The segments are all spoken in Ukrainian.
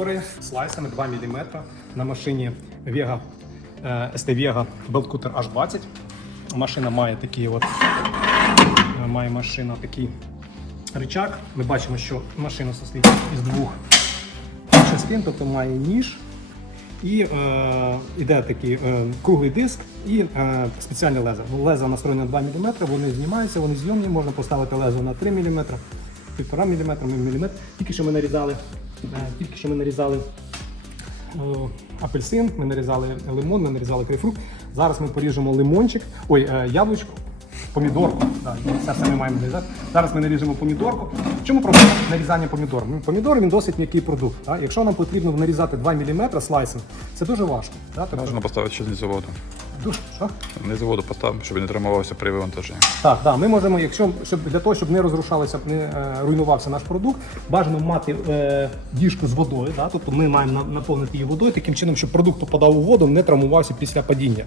помідори слайсами 2 мм на машині Vega ST Vega Belt Cutter H20. Машина має такий от е, має машина такий рычаг. Ми бачимо, що машина состоїть із двох частин, тобто має ніж. І е, іде такий е, круглий диск і е, спеціальне лезо. Ну, Лезо настроєне на 2 мм, вони знімаються, вони зйомні, можна поставити лезо на 3 мм, 1,5 мм, мм. Тільки що ми нарізали, тільки що ми нарізали е, апельсин, ми нарізали лимон, ми нарізали грейпфрут. Зараз ми поріжемо лимончик, ой, е, яблучко, помідорку. Да, це все ми маємо нарізати. Зараз ми наріжемо помідорку. В чому проблема нарізання помідор? Ну, Помідор він досить м'який продукт. Да? Якщо нам потрібно нарізати 2 мм слайсом, це дуже важко. Да? Тобто, Можна поставити ще знизу воду. дуже, що? Знизу воду поставимо, щоб не тримувався при вивантаженні. Так, да, ми можемо, якщо щоб для того, щоб не розрушалося, не е, руйнувався наш продукт, бажано мати е, діжку з водою. Да? Тобто ми маємо на- наповнити її водою таким чином, щоб продукт попадав у воду, не травмувався після падіння.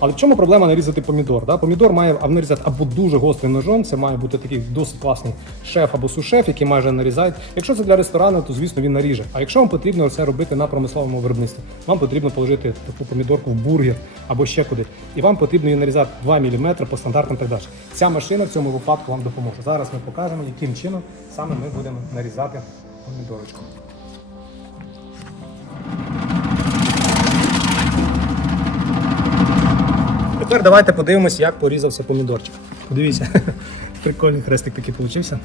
Але в чому проблема нарізати помідор? Да? Помідор має нарізати або дуже гострим ножом, це має бути такий досить класний шеф або сушеф, який майже нарізає. Якщо це для ресторану, то звісно він наріже. А якщо вам потрібно це робити на промисловому виробництві, вам потрібно положити таку помідорку в бургер або ще куди. І вам потрібно її нарізати 2 мм по стандартам так далі. Ця машина в цьому випадку вам допоможе. Зараз ми покажемо, яким чином саме ми будемо нарізати помідорочку. Тепер давайте подивимось, як порізався помідорчик. Подивіться, прикольний хрестик такий получився.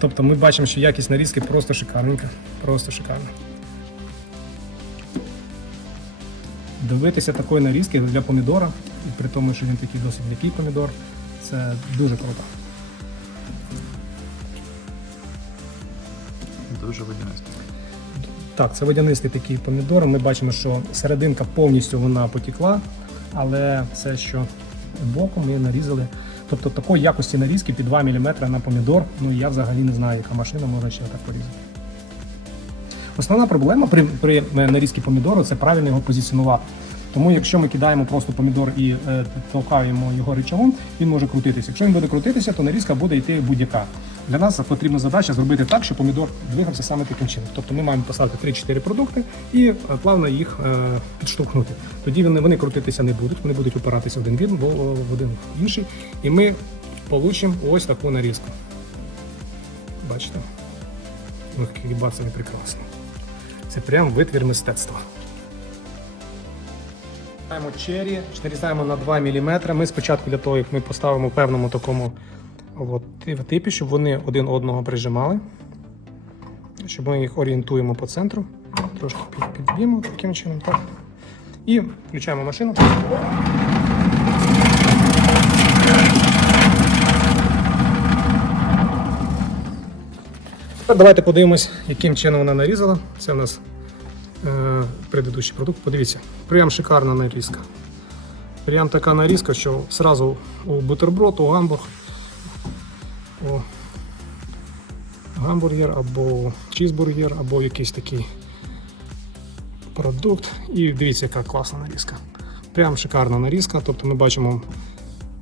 Тобто ми бачимо, що якість нарізки просто шикарненька. Просто шикарна. Дивитися такої нарізки для помідора, і при тому, що він такий досить м'який помідор, це дуже круто. Дуже водянистий. Так, це водянистий такий помідор. Ми бачимо, що серединка повністю вона потекла, але все, що боком ми нарізали. Тобто такої якості нарізки під 2 мм на помідор, ну я взагалі не знаю, яка машина може ще так порізати. Основна проблема при, при е, нарізці помідору це правильно його позиціонувати. Тому якщо ми кидаємо просто помідор і е, толкаємо його рычагом, він може крутитися. Якщо він буде крутитися, то нарізка буде йти будь-яка. Для нас потрібна задача зробити так, щоб помідор двигався саме таким чином. Тобто ми маємо поставити 3-4 продукти і е, плавно їх е, підштовхнути. Тоді вони, вони крутитися не будуть, вони будуть опиратися один в один, бо в один інший. І ми получимо ось таку нарізку. Бачите? Ну, хіба це не прекрасно. Це прям витвір мистецтва. Чері, нарізаємо на 2 мм. Ми спочатку для того, як ми поставимо в певному такому от, типі, щоб вони один одного прижимали. Щоб ми їх орієнтуємо по центру. Трошки під- підб'ємо таким чином. Так. І включаємо машину. Тепер давайте подивимось, яким чином вона нарізала. Це у нас е, предыдущий продукт. Подивіться, прям шикарна нарізка. Прям така нарізка, що сразу у бутерброд, у гамбург, гамбургер або чізбургер, або якийсь такий продукт. І дивіться, яка класна нарізка. Прям шикарна нарізка. Тобто ми бачимо,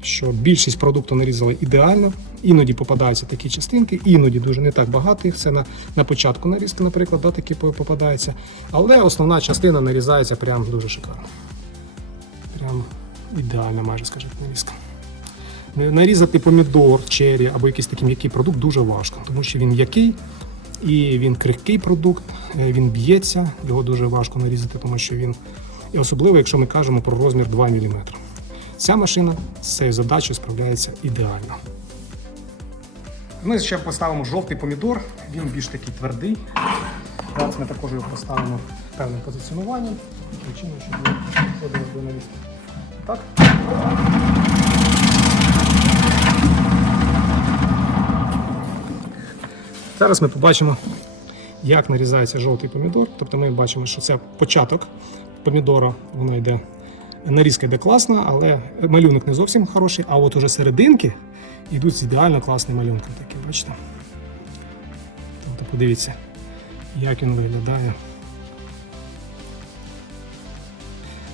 що більшість продукту нарізали ідеально. Іноді попадаються такі частинки, іноді дуже не так багато їх. Це на, на початку нарізки, наприклад, да, такі попадаються. Але основна частина нарізається прям дуже шикарно. Прям ідеальна, майже скажіть, нарізка. Нарізати помідор, чері або якийсь такий м'який продукт дуже важко, тому що він м'який і він крихкий продукт, е, він б'ється, його дуже важко нарізати, тому що він. І особливо, якщо ми кажемо про розмір 2 мм. Ця машина з цією задачею справляється ідеально. Ми ще поставимо жовтий помідор, він більш такий твердий. Зараз ми також його поставимо в певне позиціонування, таким щоб він входив до нарізки. Так? Зараз ми побачимо, як нарізається жовтий помідор. Тобто ми бачимо, що це початок помідора, воно йде. Нарізка йде класна, але малюнок не зовсім хороший. А от уже серединки йдуть з ідеально класним малюнком. Такі, бачите? Тобто подивіться, як він виглядає.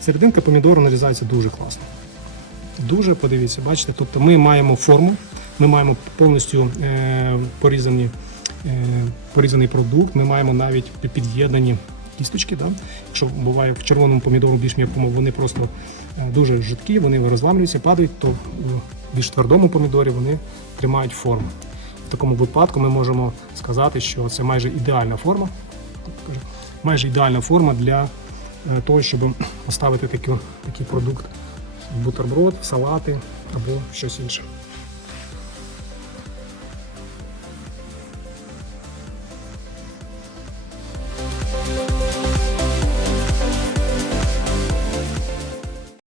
Серединка помідору нарізається дуже класно. Дуже подивіться, бачите, тобто ми маємо форму, ми маємо повністю е, порізані, порізаний продукт, ми маємо навіть під'єднані кісточки. Да? Якщо буває в червоному помідору більш м'якому, вони просто е, дуже жидкі, вони розламлюються, падають, то в більш твердому помідорі вони тримають форму. В такому випадку ми можемо сказати, що це майже ідеальна форма. Майже ідеальна форма для е, того, щоб поставити такий, такий продукт в бутерброд, в салати або щось інше.